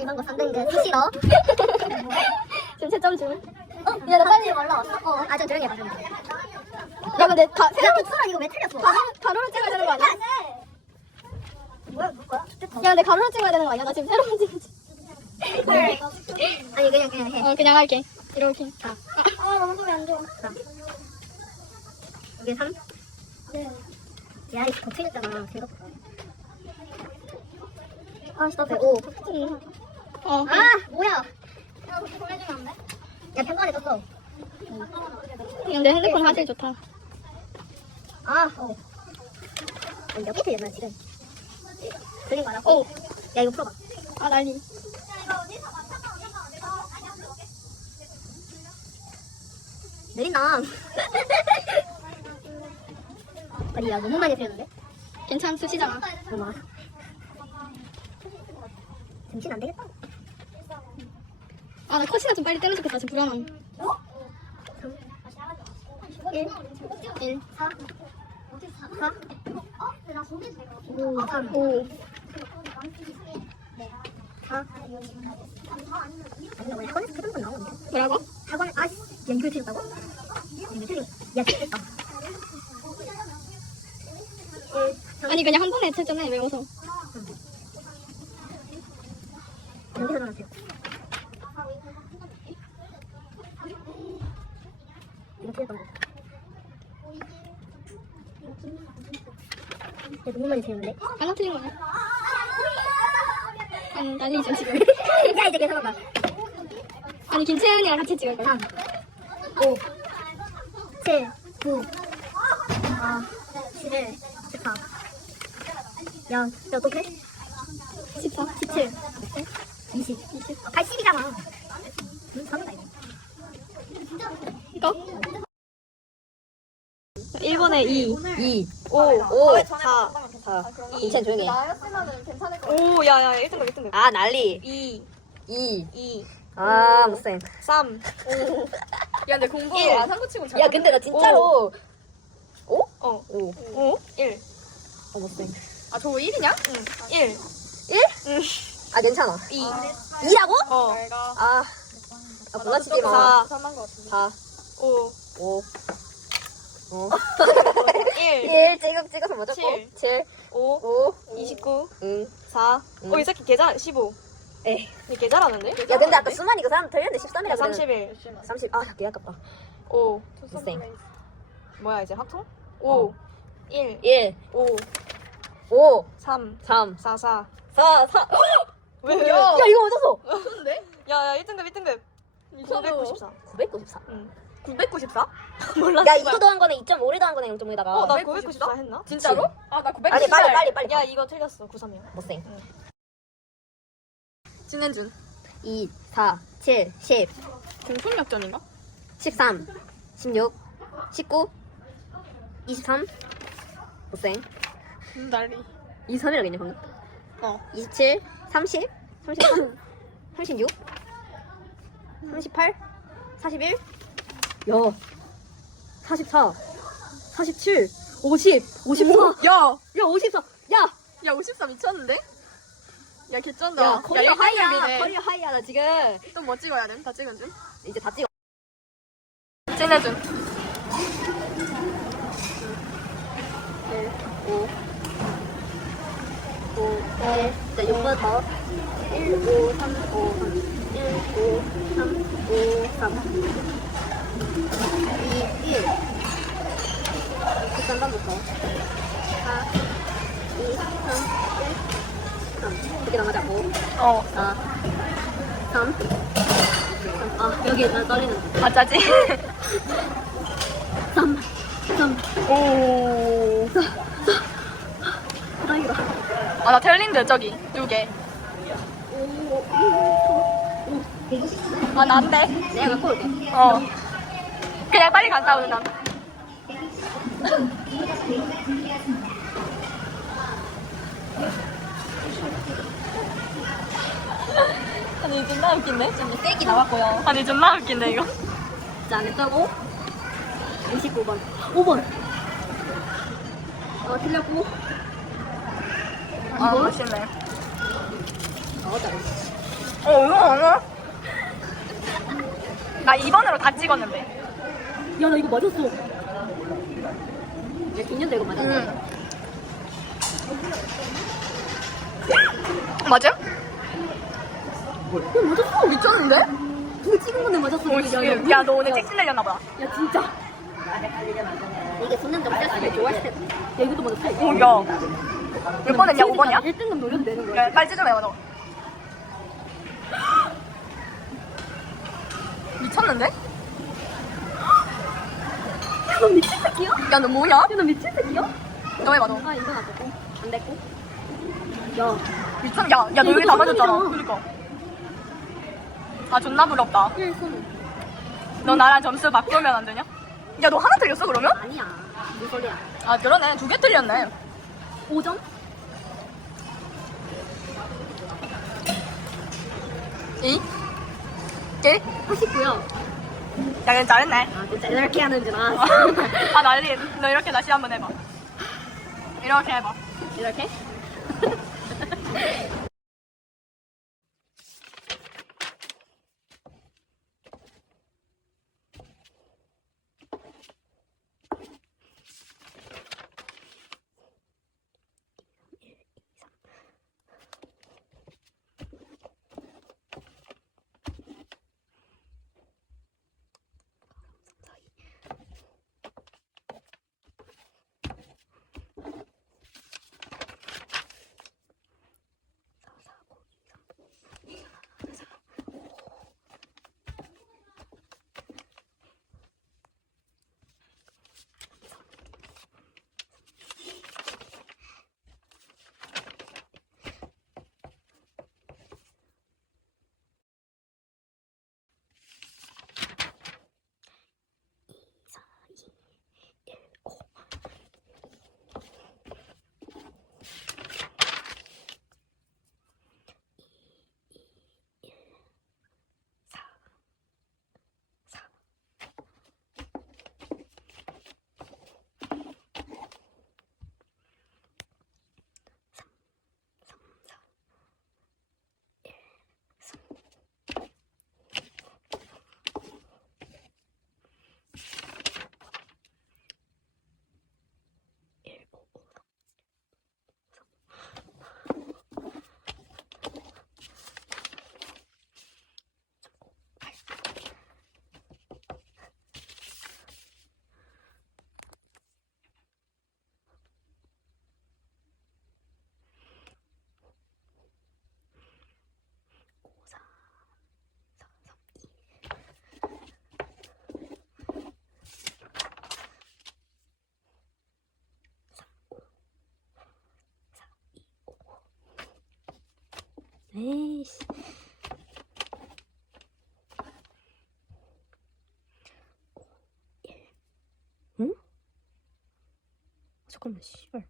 이런 거 3등급 수시로 지금 채점 중. 어? 야, 나 빨리 올라왔어? 어, 아주 조용히 해봐, 조용히. 야, 근데 다, 야, 세상 복수랑 이거 왜 틀렸어? 가로로, 가로로 찍어야 되는 거 아니야? 네. 뭐야, 뭐야? 야, 근데 가로로 찍어야 되는 거 아니야? 나 지금 새로 찍지. 아니, 그냥, 그냥 해. 어, 그냥 할게. 이렇게. 자. 아, 아 너무 소리 안 좋아. 자. 여기 3? 네. 야, 이거 더 틀렸잖아, 생각보다. 아, 진짜 105. 어. 아, 뭐야? 야, 그렇게 보내주면 안 돼? 야, 평가에 떴어. 근데 핸드폰 화질 좋다. 아, 어. 아니, 몇개 틀렸나, 지금? 틀린 거 알았고. 오. 야, 이거 풀어봐. 아, 난리. 느린다. 아니, 야, 너무 많이 틀렸는데? 괜찮, 수시잖아. 엄마. 정신 안 되겠다. 아, 나 컷이나 좀 빨리 때려 좋겠다. 지금 불안함. 1, 1. 4, 4, 5, 3, 5. 4. 아니, 원래 학원에서 그런 건 나오는데. 뭐라고? 학원, 아, 야, 이걸 틀렸다고? 이거 틀렸, 야, 틀렸다. 1, 아니, 그냥 한 번에 채점해, 외워서 나왔어요. 이거 틀렸던 거. 야, 너무 많이 틀렸는데? 하나 틀린 거네. 아니, 난리죠, 지금. 야, 이제 계산한다. 아니, 김채연이랑 같이 찍을 거야. 3, 5, 7, 9, 아, 11, 14. 야, 야, 어떡해? 14. 17, 20, 20. 80이잖아. 응, 3이다, 이거. 이거? 1번에 2, 2, 5, 5, 4, 4. 인천 조용히 해. 오, 야, 야, 1등급, 1등급. 아, 난리. 2, 2. 2, 아, 못생. 3, 5. 야, 근데 공부 일. 안 한거 치고 잘. 야, 근데 나 진짜로. 5? 어, 5. 5, 1. 어, 못생. 아, 저거 1이냐? 응. 1, 1? 아, 괜찮아. 2. 2라고? 어. 아, 아, 몰라치지 마. 4, 3한 거 같은데. 4, 5, 5. 어. 1, 1 찍어, 찍어서 뭐 적고? 칠. 7, 5, 5, 29, 응. 4. 응. 어, 이 새끼 계산 15. 에이. 이 계산하는데? 야, 근데 아까 수만이 그 사람 틀렸는데 13이라 야, 그랬는데. 31. 30. 아, 개 아깝다. 5. 못생. 뭐야, 이제 합통? 5, 1, 1, 5, 5, 3, 3, 4, 4. 4, 4. 왜? 야, 이거 어디서? 좋은데? 야, 야, 1등급, 1등급. 994. 994. 응. 994? 야, 이거 더한 거네 2.5를 더한 거네 0.5에다가. 어, 나 994 했나? 진짜로? 아, 나 994. 아니, 빨리, 빨리, 빨리. 야, 이거 틀렸어. 93이야. 못생. 진현준. 2, 4, 7, 10, 중술력전인가? 13, 16, 19, 23. 못생. 음, 난리. 23이라겠냐, 방금? 어. 27, 30, 33, 36, 38, 41. 야, 44, 47, 50, 54. 야! 야, 54. 야, 야, 54 미쳤는데? 야, 개쩐다. 야, 커리어 하이야. 커리어 하이야, 나 지금. 또뭐 찍어야 돼? 다 찍어준? 이제 다 찍어. 진해준. 5, 5, 1. 자, 6번 더. 1, 5, 3, 5, 3. 1, 5, 3, 5, 3. 2, 1. 13번부터. 4, 2, 3, 1, 3. 이렇게 나가자고. 어. 4, 3. 아, 여기 나. 아, 짜지? 3, 3. 오. 다행이다. 아, 나 텔린드, 저기. 두 개. 아, 난데? 내가 갖고 올게. 어. 그냥 빨리 갔다 오는 남. 아니 존나 웃긴데? 좀 세기 나왔고요. 아니 존나 웃긴데 이거. 자, 내 떠고 29번. 5번. 어, 틀렸고. 아? 멋있네. 어, 잘했어. 어, 이거 아니야? 나 2번으로 다 찍었는데. 야, 나 이거 맞았어. 야, 김년대 이거 맞았어. 응. 맞아? 야, 맞았어. 미쳤는데? 누가 찍은 건데 맞았어. 오, 씨. 야, 너 오늘 찍질내려나 봐. 야, 진짜. 이게 붙는 점 셀수 좋아할 때. 야, 이것도 맞았어. 오, 야. 몇 번 했냐? 5번이야? 1등급 노려도 되는 거야. 야, 빨리 찍어내봐, 너. 미쳤는데? 야, 너 미친 새끼야? 야, 너 뭐냐? 야, 너 미친 새끼야? 너 해봐, 너. 아, 이거 놔뒀고. 안 됐고. 야, 미쳤, 야, 야, 너 여기 이거 다 맞았잖아. 그니까. 아, 존나 부럽다. 1손. 너 나랑 점수 바꾸면 안 되냐? 야, 너 하나 틀렸어, 그러면? 아니야. 무슨 소리야. 아, 그러네. 두 개 틀렸네. 5점? 이? 일? 89요. 야, 그냥 잘했네. 아, 진짜 이렇게 하는 줄 알았어. 아, 난리. 너 이렇게 다시 한번 해봐. 이렇게 해봐. 이렇게? 에이씨. 응? 잠깐만, 씨발.